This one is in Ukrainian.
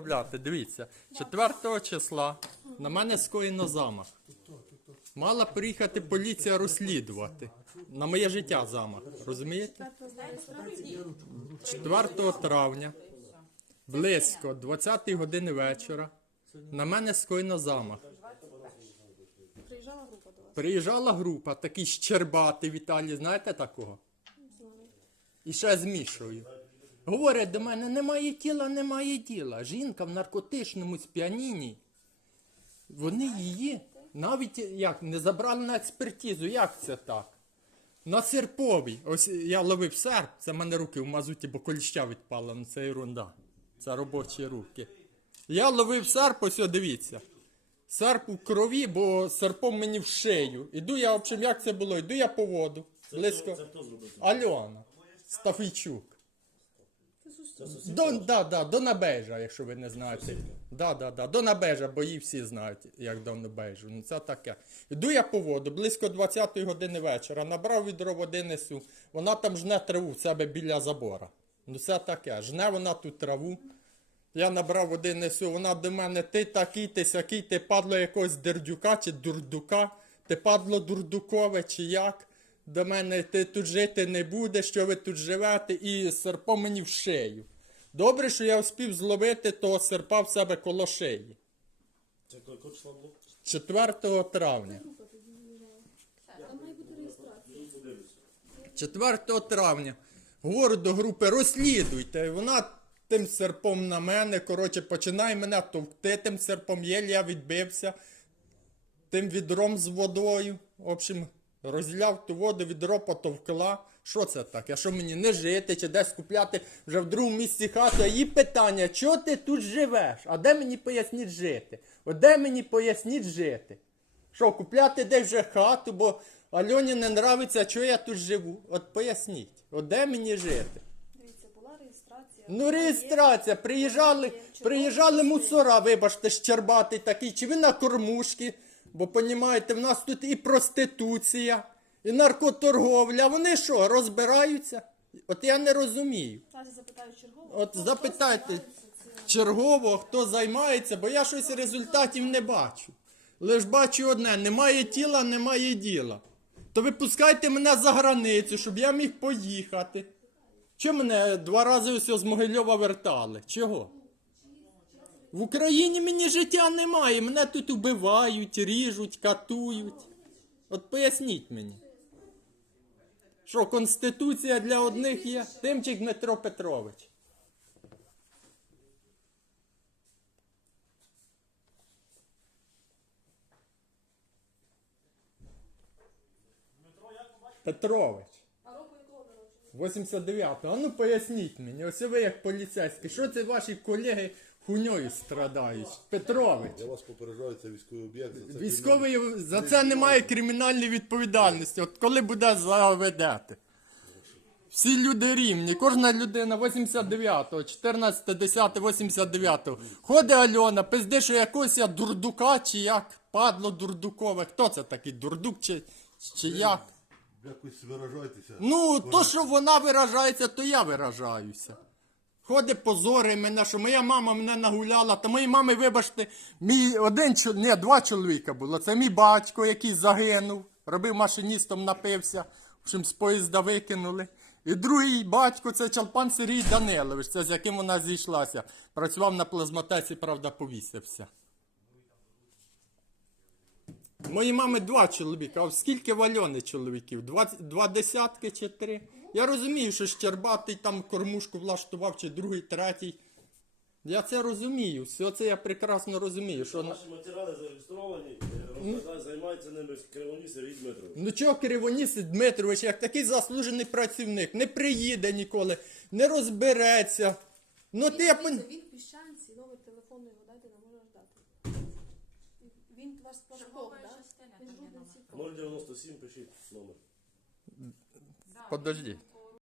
розмовляти. Дивіться, 4 числа на мене скоєно замах. Мала приїхати поліція розслідувати. На моє життя замах. Розумієте? 4 травня, близько 20 години вечора, на мене скоєно замах. Приїжджала група до вас. Приїжджала група, такий щербатий Віталій, знаєте такого? І ще з Мішою. Говорять до мене, немає тіла, немає діла. Жінка в наркотичному сп'янінні. Вони її навіть як не забрали на експертизу. Як це так? На серповій. Ось я ловив серп, це в мене руки в мазуті, бо коліща відпала, ну це ерунда. Це робочі руки. Я ловив серп, ось дивіться. Серп у крові, бо серпом мені в шию. Іду я, в общем, як це було? Іду я по воду. Близько. Це хто До, да, да, до Набежа, якщо ви не знаєте. Да, да, да, до Набежа, бо її всі знають, як до Набежу. Ну це таке. Іду я по воду, близько 20-ї години вечора, набрав відро води несу. Вона там жне траву в себе біля забора. Ну це таке. Жне вона ту траву. Я набрав води несу, вона до мене, ти такий, ти сякий, ти падло якогось дердюка чи дурдука, ти падло дурдукове чи як. До мене ти тут жити не будеш, що ви тут живете, і серпом мені в шию. Добре, що я встиг зловити того серпа в себе коло шиї. Це коли числа було? 4 травня. Там має бути реєстрація. Подивлюся. 4 травня. Говорю до групи, розслідуйте. Вона тим серпом на мене, коротше, починає мене товкти тим серпом, єлі я відбився тим відром з водою. В общем, розляв ту воду, відро потовкла. Що це таке? Що мені не жити чи десь купляти вже в другому місці хату? А її питання, чого ти тут живеш? А де мені поясніть жити? От де мені поясніть жити? Що, купляти десь вже хату, бо Альоні не нравиться, чого я тут живу. От поясніть, от де мені жити? Дивіться, була реєстрація. Ну, реєстрація, приїжджали, приїжджали мусора, вибачте, щербатий такий, чи ви на кормушки, бо понімаєте, в нас тут і проституція, і наркоторговля. Вони що, розбираються? От я не розумію. От запитайте. Чергово, хто займається, бо я щось результатів не бачу. Лиш бачу одне: немає тіла, немає діла. То ви пускайте мене за границю, щоб я міг поїхати. Чого мене два рази ось з Могильова вертали? Чого? В Україні мені життя немає, мене тут убивають, ріжуть, катують. От поясніть мені. Що, Конституція для одних є? Тимчик Дмитро Петрович. Петрович. А року якого народження? 89-го. А ну поясніть мені, ось ви як поліцейський, що це ваші колеги хуйньою страдають? Петрович. Я вас попереджаю, це військовий об'єкт. за це Військовий за це немає кримінальної відповідальності. От коли буде заведете? Всі люди рівні, кожна людина 89-го, 14, 10, 89-го. Ходить Альона, пизди, що якогось я дурдука чи як, падло дурдукове. Хто це такий? Дурдук чи, чи як? Якось виражайтеся. Ну, то, що вона виражається, то я виражаюся. Ходить позори мене, що моя мама мене нагуляла, та моїй мами, вибачте, мій один ні, два чоловіка було. Це мій батько, який загинув, робив машиністом, напився, в общем, з поїзда викинули. І другий батько це Чалпан Сергій Данилович, це з яким вона зійшлася. Працював на плазмотеці, правда, повісився. Мої мами два чоловіка, а скільки в Альони чоловіків? Два, два десятки чи три? Я розумію, що Щербатий там кормушку влаштував, чи другий, третій. Я це розумію, все це я прекрасно розумію. Що... на- Наші матеріали зареєстровані, е, займається ними Кривоніс Сергій Дмитрович. Ну чого Кривоніс Дмитрович, як такий заслужений працівник, не приїде ніколи, не розбереться. Ну ти я пон... Він в піщанці, номер телефону його дайте, не можна ждати. Він ваш ваш Бог, так? Він ці 097 пишіть номер. Подожди.